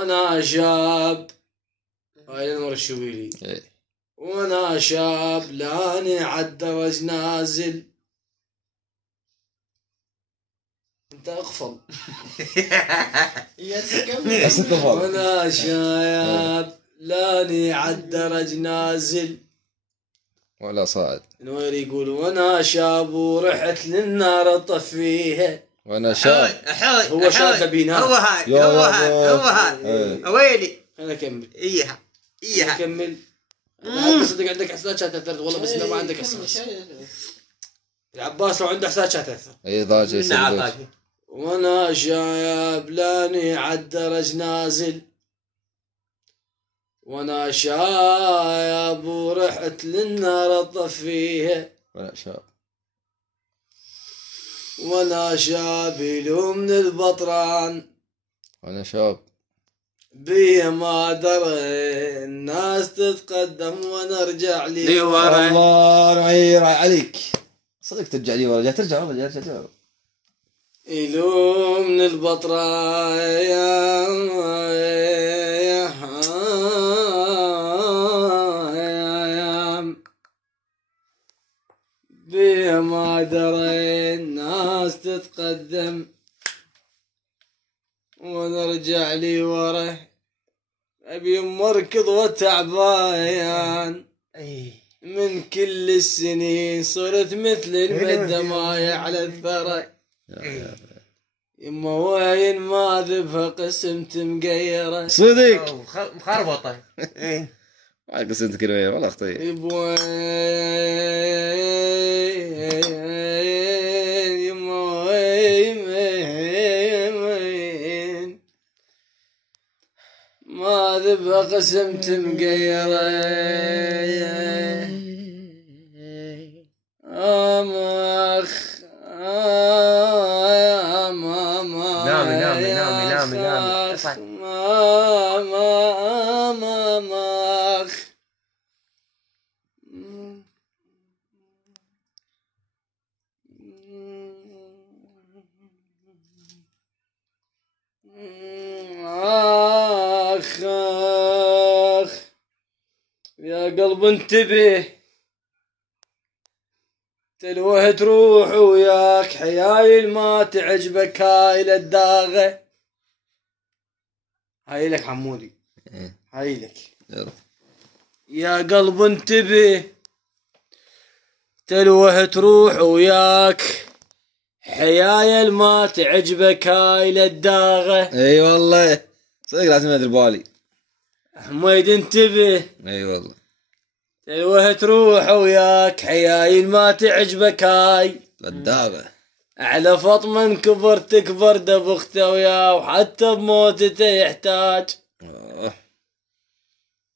وانا شاب، هاي الامر الشويلي. وانا شاب لاني عالدرج نازل. انت اقفل. وانا شاب لاني عالدرج نازل ولا صاعد. نوير يقول وانا شاب ورحت للنار اطفيها. وانا شاب هو شاب بينام. هو هاي ويلي. خلينا نكمل. اياها نكمل. انت صدق عندك احساس تاثر والله، بس لو ما عندك احساس. العباس لو عنده احساس تاثر. اي ضاجي. وانا شاب لاني عالدرج نازل. وانا شاب ورحت للنار اطفيها. وانا شاب يلومني البطران. وانا شاب بي ما دري الناس تتقدم وانا ارجع لي ورا. الله رعي عليك صدق ترجع لي ورا. ترجع والله ترجع. يلومني البطران بي ما دري الناس تتقدم ونرجع لي ورا. ابي مركض وتعبان من كل السنين صرت مثل المدة ماي على الثرى. يما وين ما ذبها قسمت مقيرة صدق مخربطة. ما قصدت كلمة والله اخطي. يما وين ما ذبها قسمت مقيرة. يا قلب انتبه تلوه تروح وياك حيايل ما تعجبك هاي للداغة. هاي لك حمودي. هاي لك يا قلب انتبه تلوه تروح وياك حيايل ما تعجبك هاي للداغة. اي والله صدق لازم ادري بالي. حميد انتبه. اي والله تلوه تروح وياك حيايل ما تعجبك هاي للداغة. على فاطمة كبر تكبر دبخته وياه وحتى بموتته يحتاج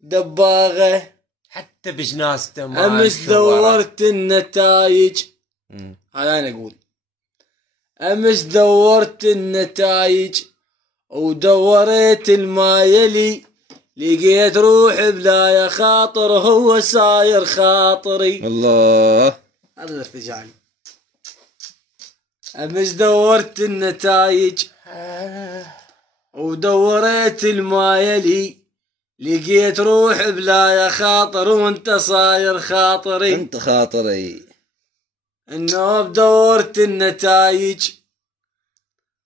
دباغة. حتى بجنازته ما امس دورت النتائج. هذا انا اقول امس دورت النتائج ودوريت الما يلي لقيت روح بلا يا خاطر هو ساير خاطري. الله هذا الارتجالي. امس دورت النتائج ودوريت الما يلي لقيت روح بلا يا خاطر وانت صاير خاطري. انت خاطري. النوب دورت النتائج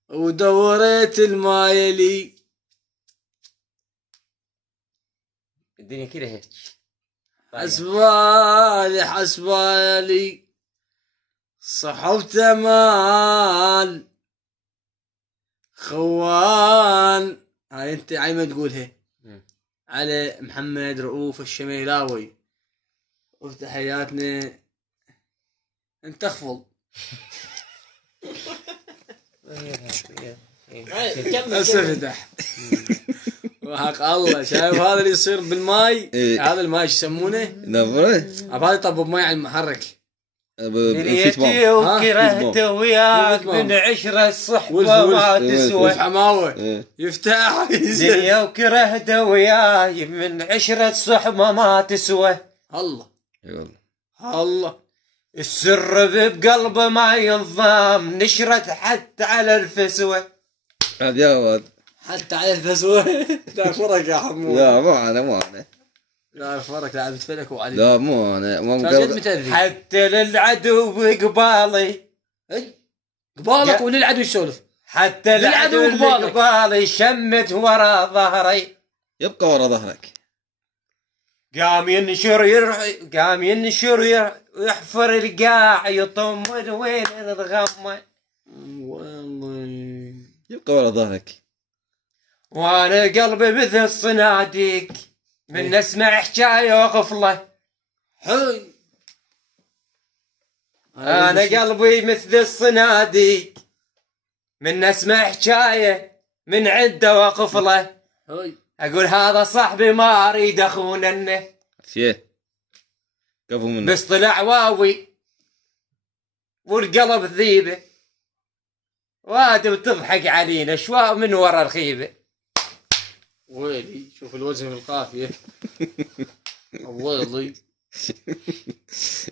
ودوريت الما يلي. الدنيا كده هيك حسبالي صحبت مال خوان. هاي انت عايمة تقولها على محمد رؤوف الشميلاوي وتحياتنا. انت اخفض. اسفتح وحق الله. شايف هذا اللي يصير بالماي؟ هذا الماي ايش يسمونه؟ نبره. هذا طب بماي على المحرك. ريتي وكرهته وياك من عشرة الصحبة ما تسوى. حماوة يفتح دنيا وكرهته وياي من عشرة الصحبة ما تسوى. الله الله السر بقلبه ما ينضام نشرت حتى على الفسوة. هذا يا ولد حتى على الفسوة. لا فرق يا حمود. لا مو انا لا فرق لعبت فلك وعلي. لا مو انا مو جد متأذي. حتى للعدو قبالي. قبالك وللعدو يسولف. حتى للعدو قبالي شمت ورا ظهري. يبقى ورا ظهرك. قام ينشر يحفر القاع يطم وين الغمة. والله يبقى ورا ظهرك. وانا قلبي مثل الصناديق من اسمع حكايه وقفله. حي. انا قلبي مثل الصناديق من اسمع حكايه من عده وقفله. حي. اقول هذا صاحبي ما اريد اخونه. شيه كفو منه. بس طلع واوي والقلب ذيبه وادم تضحك علينا شوا من ورا الخيبه. ويلي شوف الوزن القافية. والله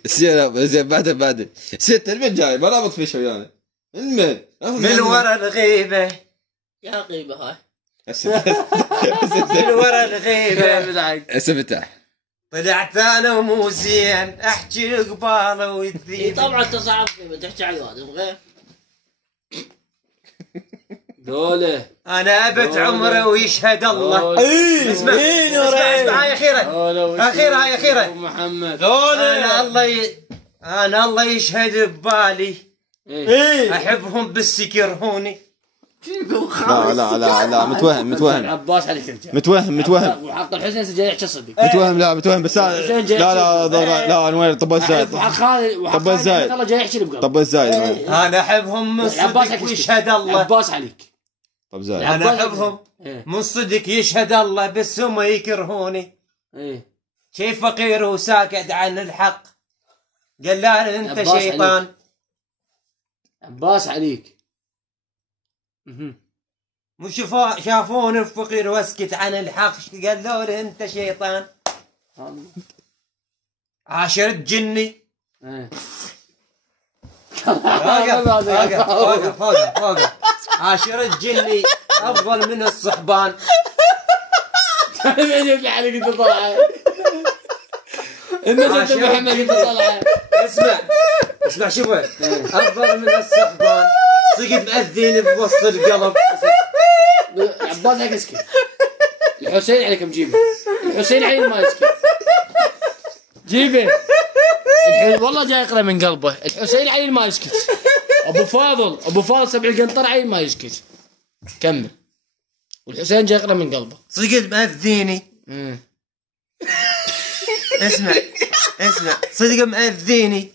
زين بعد ست المن جاي ما رابط في شويانه المن من ورا الغيبه يا غيبة هاي. من ورا الغيبه اسفتح. طلعت انا مو زين احكي قباله اي والذيب. طبعا تصعب تحكي عيوادم غير. دولة انا ابد عمره ويشهد الله. اسمع هاي اخيره محمد دولة. انا الله يشهد ببالي. احبهم بس يكرهوني. لا متوهم عباس عليك انت. متوهم وحق الحسين جاي يحكي صدق. متوهم بس لا انوير طب الزايد طب الزايد والله جاي يحكي بقلب. طب الزايد انا احبهم من صدق ويشهد الله. عباس عليك. طب زايد انا احبهم من صدق يشهد الله بس هم يكرهوني. ايه كيف فقير وساكت عن الحق قال لا انت عباس شيطان. عباس عليك. مش شافوني الفقير واسكت عن الحق قالوا لي انت شيطان. عاشرت جني. فوق عاشرت جني افضل من الصحبان. النجد عليك انت طالعه. النجد محمد انت طالعه. اسمع شوف افضل من الصحبان. صقد مأذين بوسط القلب. عباس عليك اسكت. الحسين عليك مجيبه. الحسين عين ما يسكت. جيبه. والله جاي يقرا من قلبه. الحسين عين ما يسكت. ابو فاضل سبع القنطر عين ما يسكت. كمل. والحسين جاي يقرا من قلبه. صقد مأذيني. اسمع صدق مأذيني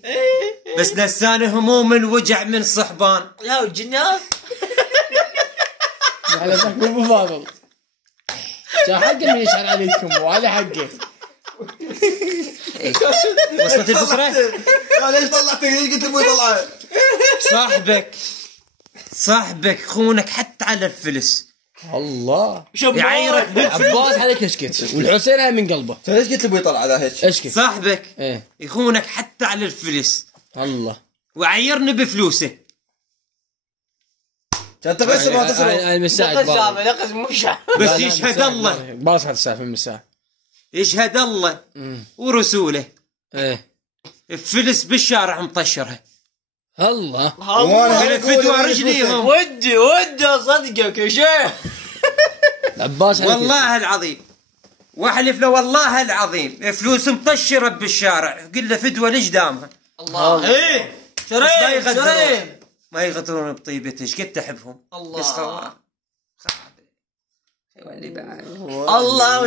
بس نساني هموم الوجع من صحبان. لا والجنات على ابو فاضل شا حقه من يشعر عليكم وعلى حقه. وصلت الفكرة؟ ليش طلعت قلت ابوي طلعه. صاحبك خونك حتى على الفلس. الله يعيرك عباس عليك اسكت. والحسين هاي من قلبه. فليش قلت ابوي طلع ذا هيك اسكت. صاحبك ايه يخونك حتى على الفلس. الله وعيرني بفلوسه. انت بس ما تصرف. هاي مساعد نقص مش بس يشهد الله. باص هذا السالفه من مساعد. يشهد الله ورسوله. ايه فلس بالشارع مطشرها. الله وانا فتوى رجليهم. ودي صدقك يا شيخ. عباس والله العظيم واحلف له والله العظيم فلوس مطشره بالشارع. قل له فدوه ليش دامها. الله ايه شريم ما يغدرون بطيبته. ايش قد تحبهم. الله بس خوان اللي بعد الله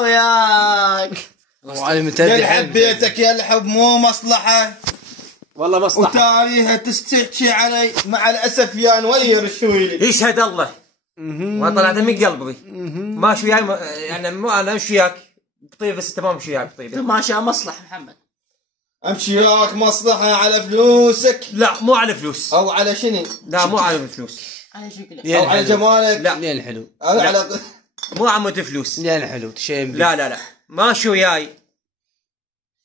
وياك وعلي متدي يلحب بيتك يلحب مو مصلحه. والله مصلحه. وتاريها تستحكي علي مع الاسف يا نولي رشويلي. يشهد الله. وطلعت من قلبي ما شو وياي يعني مو انا مش وياك بطيبه بس انت ما مش وياك بطيبه. ما شاء مصلحه محمد. امشي وياك مصلحه على فلوسك. لا مو على فلوس. او على شنو؟ لا مو على فلوس. على شكله او على جمالك. لا لين حلو. او على مو عمود فلوس. لين حلو تشيم. لا ما شو وياي.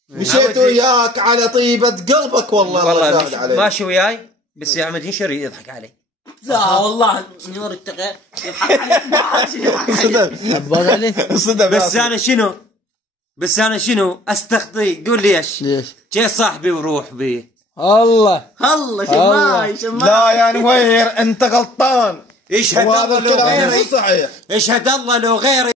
مشيت وياك على طيبة قلبك والله الله شاهد عليك. ما شو وياي بس يا عمد ينشر يضحك علي. لا والله نور التغير يضحك عليك ما عارف شو يضحك عليك. صدق عباس علي صدق بس انا شنو استخطي قول لي ايش ليش؟ جاي صاحبي وروح بي الله الله شماي لا يا نوير انت غلطان يشهد وهذا الله لو الكلام غيري مو صحيح يشهد الله لو غيري